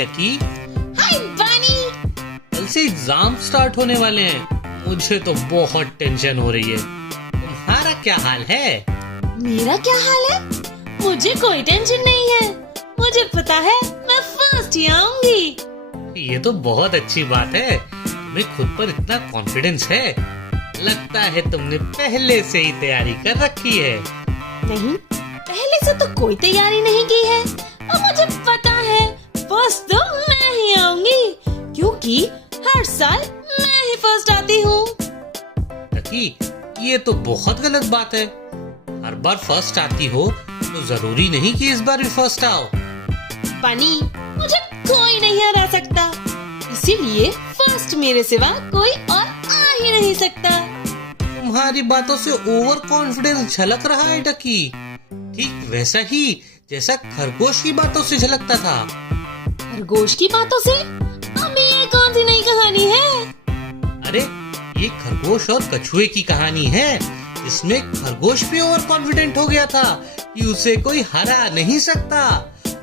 टकी। हाय बनी। कल से एग्जाम स्टार्ट होने वाले हैं, मुझे तो बहुत टेंशन हो रही है। तुम्हारा क्या हाल है? मेरा क्या हाल है? मुझे कोई टेंशन नहीं है। मुझे पता है मैं फर्स्ट ही आऊंगी। ये तो बहुत अच्छी बात है, तुम्हें खुद पर इतना कॉन्फिडेंस है। लगता है तुमने पहले से ही तैयारी कर रखी है। नहीं, पहले से तो कोई तैयारी नहीं की है और मुझे पता है फर्स्ट तो मैं ही आऊंगी, क्योंकि हर साल मैं ही फर्स्ट आती हूँ। टकी, ये तो बहुत गलत बात है। हर बार फर्स्ट आती हो तो जरूरी नहीं कि इस बार भी फर्स्ट आओ। बनी, मुझे कोई नहीं हरा सकता, इसीलिए फर्स्ट मेरे सिवा कोई और आ ही नहीं सकता। तुम्हारी बातों से ओवर कॉन्फिडेंस झलक रहा है टकी, ठीक वैसा ही जैसा खरगोश की बातों से झलकता था। खरगोश की बातों से? अभी ये कौन सी नई कहानी है? अरे ये खरगोश और कछुए की कहानी है, जिसमें खरगोश भी ओवर कॉन्फिडेंट हो गया था कि उसे कोई हरा नहीं सकता,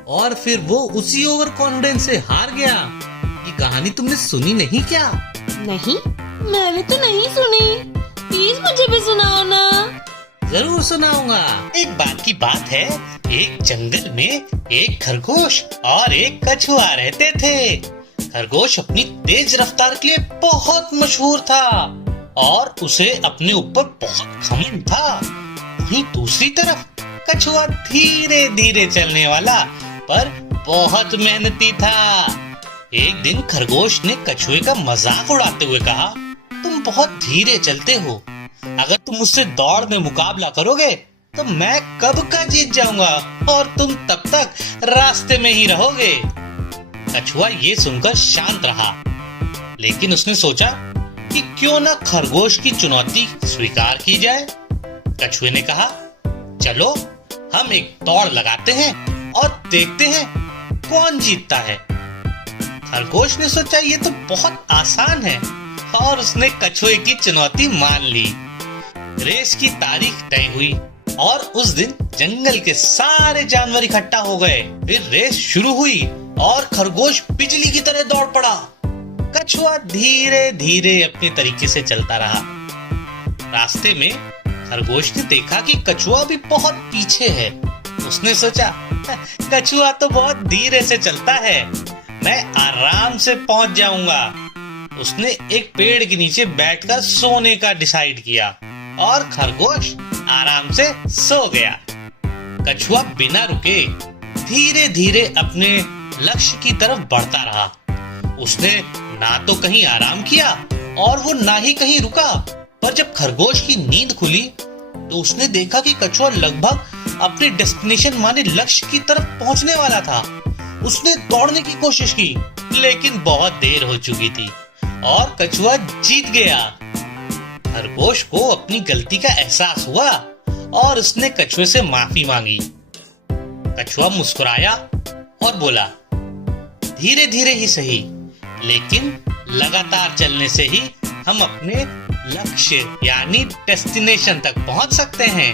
और फिर वो उसी ओवर कॉन्फिडेंस से हार गया। ये कहानी तुमने सुनी नहीं क्या? नहीं, मैंने तो नहीं सुनी। प्लीज मुझे भी सुनाओ ना। जरूर सुनाऊंगा। एक बात की बात है, एक जंगल में एक खरगोश और एक कछुआ रहते थे। खरगोश अपनी तेज रफ्तार के लिए बहुत मशहूर था और उसे अपने ऊपर बहुत घमंड था। वहीं दूसरी तरफ कछुआ धीरे धीरे चलने वाला पर बहुत मेहनती था। एक दिन खरगोश ने कछुए का मजाक उड़ाते हुए कहा, तुम बहुत धीरे चलते हो, अगर तुम मुझसे दौड़ में मुकाबला करोगे तो मैं कब का जीत जाऊंगा और तुम तब तक रास्ते में ही रहोगे। कछुआ ये सुनकर शांत रहा, लेकिन उसने सोचा कि क्यों ना खरगोश की चुनौती स्वीकार की जाए। कछुए ने कहा, चलो हम एक दौड़ लगाते हैं और देखते हैं कौन जीतता है। खरगोश ने सोचा ये तो बहुत आसान है और उसने कछुए की चुनौती मान ली। रेस की तारीख तय हुई और उस दिन जंगल के सारे जानवर इकट्ठा हो गए। फिर रेस शुरू हुई और खरगोश बिजली की तरह दौड़ पड़ा। कछुआ धीरे धीरे अपने तरीके से चलता रहा। रास्ते में खरगोश ने देखा कि कछुआ भी बहुत पीछे है। उसने सोचा, कछुआ तो बहुत धीरे से चलता है, मैं आराम से पहुंच जाऊंगा। उसने एक पेड़ के नीचे बैठकर सोने का डिसाइड किया और खरगोश आराम से सो गया। कछुआ बिना रुके धीरे धीरे अपने लक्ष्य की तरफ बढ़ता रहा। उसने ना तो कहीं आराम किया और वो ना ही कहीं रुका। पर जब खरगोश की नींद खुली तो उसने देखा कि कछुआ लगभग अपने डेस्टिनेशन माने लक्ष्य की तरफ पहुंचने वाला था। उसने दौड़ने की कोशिश की, लेकिन बहुत देर हो चुकी थी और कछुआ जीत गया। खरगोश को अपनी गलती का एहसास हुआ और उसने कछुए से माफी मांगी। कछुआ मुस्कुराया और बोला, धीरे धीरे ही सही, लेकिन लगातार चलने से ही हम अपने लक्ष्य यानी डेस्टिनेशन तक पहुंच सकते हैं।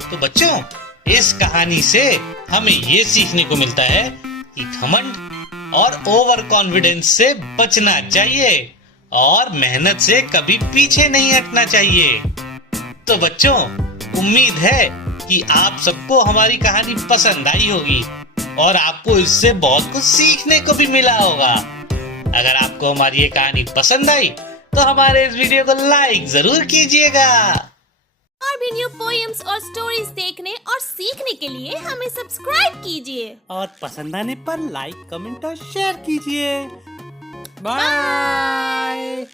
तो बच्चों, इस कहानी से हमें ये सीखने को मिलता है कि घमंड और ओवर कॉन्फिडेंस से बचना चाहिए और मेहनत से कभी पीछे नहीं हटना चाहिए। तो बच्चों, उम्मीद है कि आप सबको हमारी कहानी पसंद आई होगी और आपको इससे बहुत कुछ सीखने को भी मिला होगा। अगर आपको हमारी ये कहानी पसंद आई तो हमारे इस वीडियो को लाइक जरूर कीजिएगा। और भी न्यू पोएम्स और स्टोरीज देखने और सीखने के लिए हमें सब्सक्राइब कीजिए और पसंद आने पर लाइक, कमेंट और शेयर कीजिए। बाय।